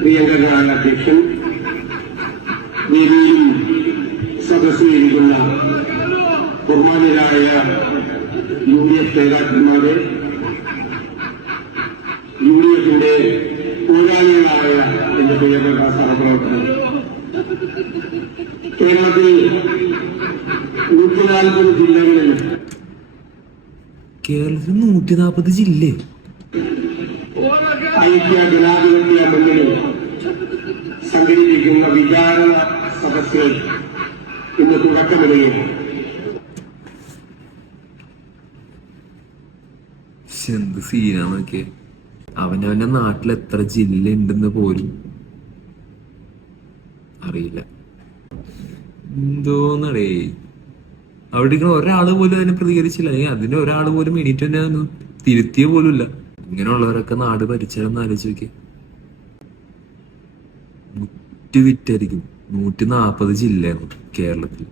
പ്രിയങ്കരനായ അധ്യക്ഷൻ, വേദിയിലും സദസ്സിലിരിക്കുന്ന ബഹുമാന്യരായ UDF നേതാക്കന്മാരെ, UDFന്റെ പോരാളികളായ എന്റെ പ്രിയപ്പെട്ട സഹപ്രവർത്തകർ, കേരളത്തിൽ 140 ജില്ലകളിൽ 140 ജില്ലേ ഐക്യ ജനാധിപത്യ മുന്നണി സംഘടിപ്പിക്കുന്ന വിചാരണ സദസ്സിൽ ഇന്ന് തുടക്കമിടുകയാണ്. എന്ത് സീനാന്നൊക്കെ. അവനവന്റെ നാട്ടിൽ എത്ര ജില്ല ഉണ്ടെന്ന് പോലും അറിയില്ല. എന്തോന്നടേ, അവിടെ ഒരാള് പോലും അതിനെ പ്രതികരിച്ചില്ല. അതിന് ഒരാള് പോലും എണീറ്റ് തന്നെ ഒന്ന് തിരുത്തിയ പോലും ഇല്ല. ഇങ്ങനെയുള്ളവരൊക്കെ നാട് ഭരിച്ചാലെന്ന് ആലോചിച്ച് നോക്കി. മുറ്റുവിറ്റായിരിക്കും. 140 ജില്ലയാണ് കേരളത്തിൽ.